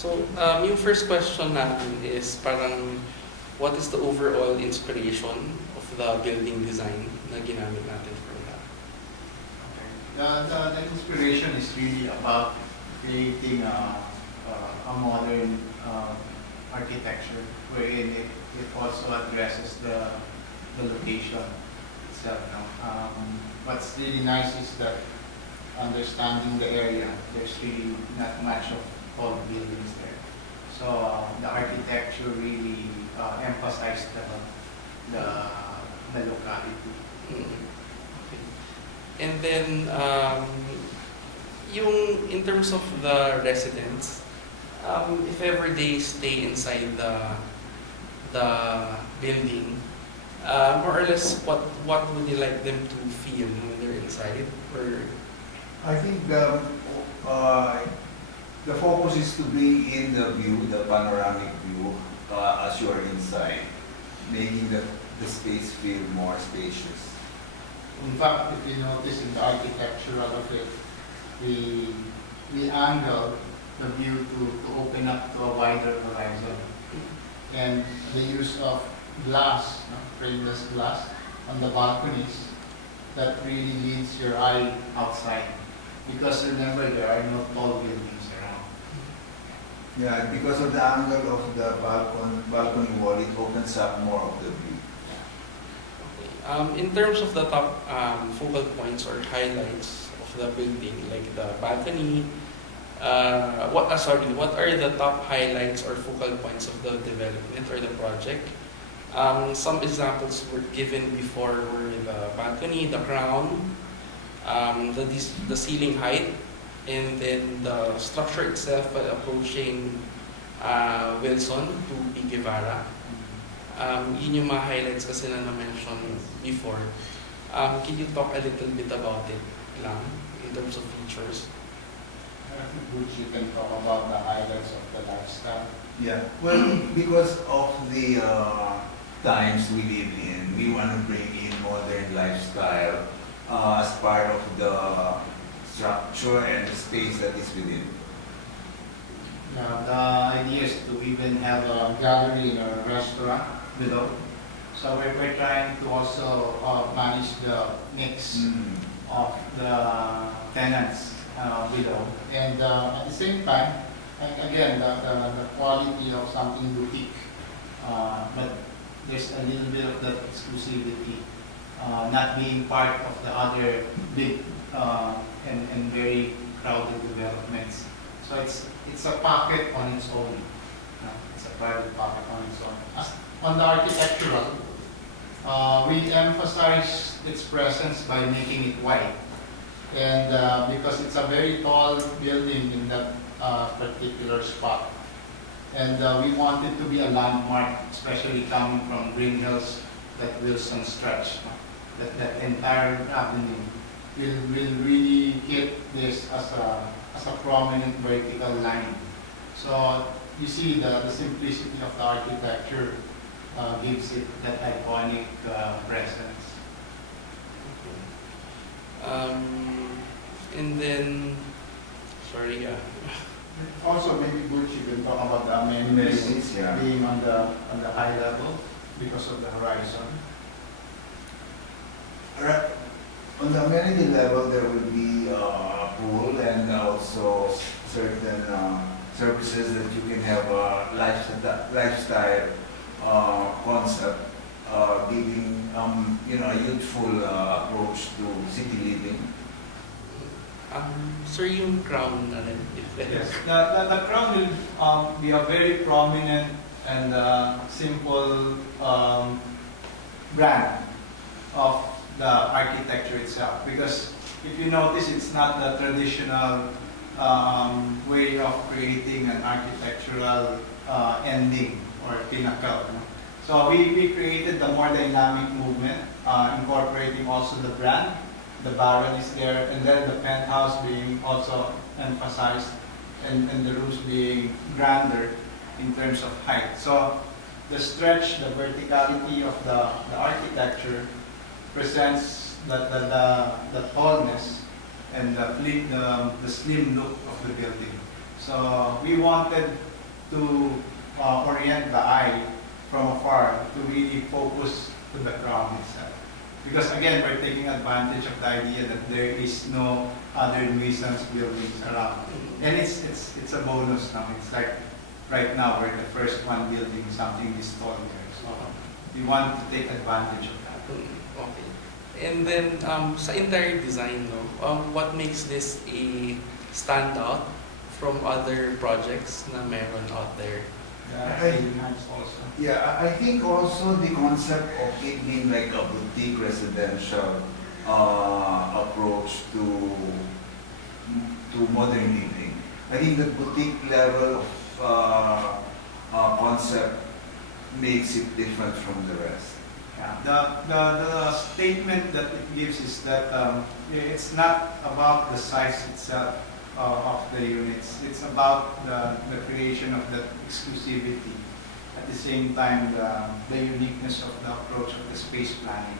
So, yung first question natin is parang what is the overall inspiration of the building design na ginamit natin for that? The inspiration is really about creating a modern architecture wherein it also addresses the location itself. No? What's really nice is that understanding the area, there's really not much of tall buildings there. So the architecture really emphasized the locality. Okay. And then, yung in terms of the residents, if ever they stay inside the building, more or less, what would you like them to feel when they're inside? Or I think the focus is to bring in the view, the panoramic view, as you are inside, making the space feel more spacious. In fact, if you notice in the architectural of it, we angle the view to open up to a wider horizon. And the use of glass, frameless glass, on the balconies, that really leads your eye outside. Because remember, there are no tall buildings around. Yeah, because of the angle of the balcony wall, it opens up more of the view. in terms of the top focal points or highlights of the building, like the balcony, what are the top highlights or focal points of the development or the project? Some examples were given before were the balcony, the crown, the ceiling height, and then the structure itself approaching Wilson to P. Guevara. Yun yung mga highlights kasi na na-mention before. Can you talk a little bit about it lang in terms of features? I think Gucci can talk about the highlights of the lifestyle. Yeah, well, because of the times we live in, we want to bring in modern lifestyle as part of the structure and the space that is within. Now, the idea is to even have a gallery in a restaurant below. So we're trying to also manage the mix of the tenants below. And at the same time, again, the quality of something boutique, but there's a little bit of that exclusivity, not being part of the other big and very crowded developments. So it's a pocket on its own. It's a private pocket on its own. On the architectural, we emphasize its presence by making it white. And because it's a very tall building in that particular spot. And we want it to be a landmark, especially coming from Green Hills, that Wilson stretch. That entire avenue will really hit this as a prominent vertical line. So you see the simplicity of the architecture gives it that iconic presence. And then, sorry, Also, maybe Gucci can talk about the amenities Amenities, yeah. being on the high level because of the horizon. On the amenity level, there will be a pool and also certain services that you can have a lifestyle concept, giving a youthful approach to city living. sir, yung crown na rin. Yes, the crown will be a very prominent and simple brand of the architecture itself. Because if you notice, it's not the traditional way of creating an architectural ending or pinnacle. So we created the more dynamic movement, incorporating also the brand. The barrel is there, and then the penthouse being also emphasized, and the rooms being grander in terms of height. So the stretch, the verticality of the architecture presents the tallness and the slim look of the building. So we wanted to orient the eye from afar to really focus to the ground itself. Because again, we're taking advantage of the idea that there is no other nuisance buildings around. And it's a bonus now. It's like right now we're the first one building something this tall here. So we want to take advantage of that. Okay. And then sa entire design, no, what makes this a standout from other projects na meron out there? Also. Yeah, I think also the concept of it being like a boutique residential approach to modern living. I think the boutique level of concept makes it different from the rest. Yeah. The statement that it gives is that it's not about the size itself of the units. It's about the creation of that exclusivity. At the same time, the uniqueness of the approach of the space planning.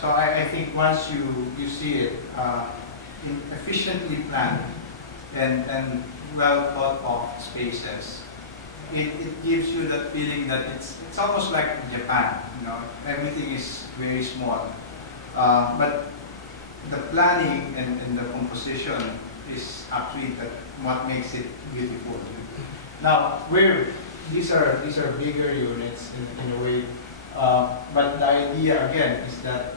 So I think once you see it efficiently planned and well thought of spaces, it gives you that feeling that it's almost like Japan. You know, everything is very small, but the planning and the composition is actually what makes it beautiful. Now, these are bigger units in a way, but the idea again is that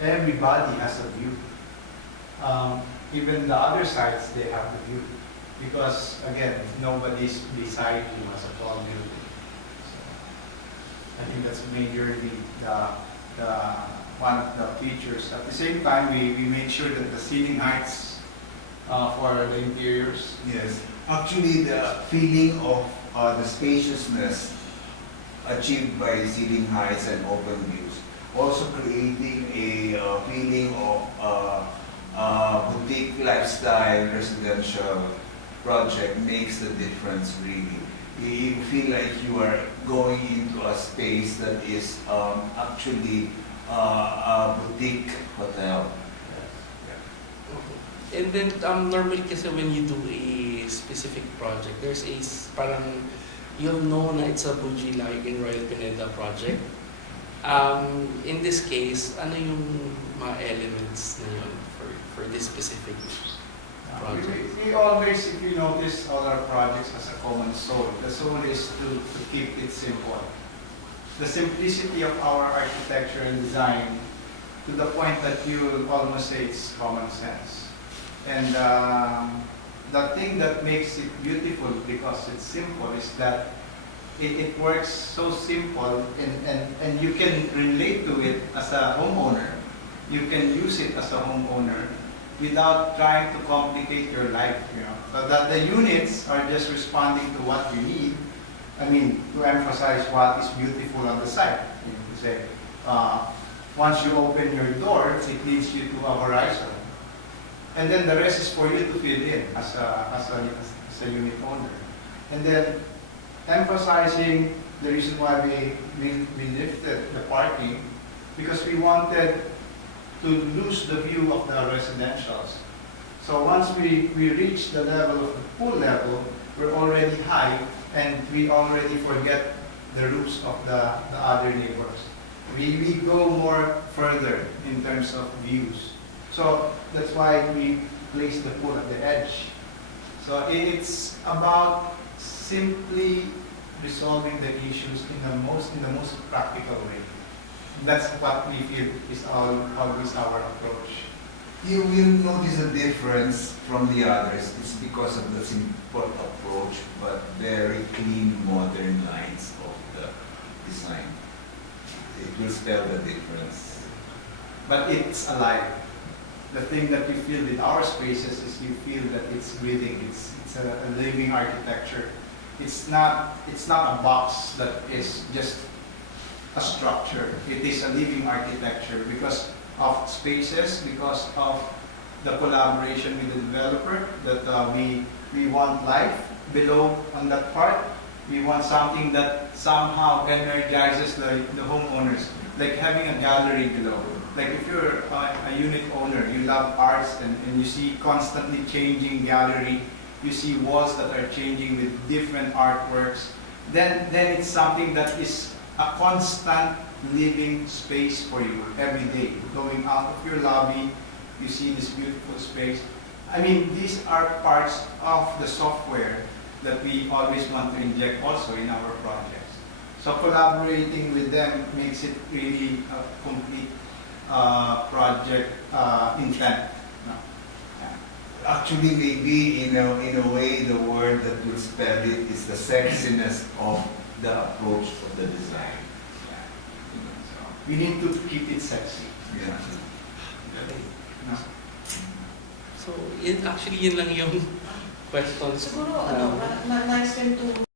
everybody has a view. Even the other sides, they have the view, because again, nobody's beside you as a tall building. So I think that's majorly the one of the features. At the same time, we made sure that the ceiling heights for the interiors. Yes, actually the feeling of the spaciousness achieved by ceiling heights and open views, also creating a feeling of boutique lifestyle residential project makes the difference really. You feel like you are going into a space that is actually a boutique hotel. And then normally kasi when you do a specific project, there's parang you'll know na it's a bougie like in Royal Pineda project. In this case, ano yung mga elements na yun for this specific project? We always, if you notice, all our projects has a common soul. The soul is to keep it simple. The simplicity of our architecture and design to the point that you almost say it's common sense. And the thing that makes it beautiful because it's simple is that it works so simple and you can relate to it as a homeowner. You can use it as a homeowner without trying to complicate your life, So that the units are just responding to what you need. I mean, to emphasize what is beautiful on the site. To say, once you open your door, it leads you to a horizon. And then the rest is for you to fill in as a unit owner. And then emphasizing the reason why we lifted the parking, because we wanted to lose the view of the residentials. So once we reach the level of the pool level, we're already high and we already forget the roofs of the other neighbors. We go more further in terms of views. So that's why we place the pool at the edge. So it's about simply resolving the issues in the most practical way. That's what we feel is always our approach. You will notice a difference from the others. It's because of the simple approach, but very clean, modern lines of the design. It will spell the difference. But it's alive. The thing that you feel with our spaces is you feel that it's breathing. It's a living architecture. It's not a box that is just a structure. It is a living architecture because of spaces, because of the collaboration with the developer, that we want life below on that part. We want something that somehow energizes the homeowners, like having a gallery below. Like if you're a unit owner, you love arts and you see constantly changing gallery you see walls that are changing with different artworks, then it's something that is a constant living space for you every day. Going out of your lobby, you see this beautiful space. I mean, these are parts of the software that we always want to inject also in our projects. So collaborating with them makes it really a complete project intent. No? Yeah. Actually, maybe in a way, the word that will spell it is the sexiness of the approach of the design. So we need to keep it sexy. Yeah. No? So, yun, actually, yun lang yung questions. Siguro, ano, na-extend to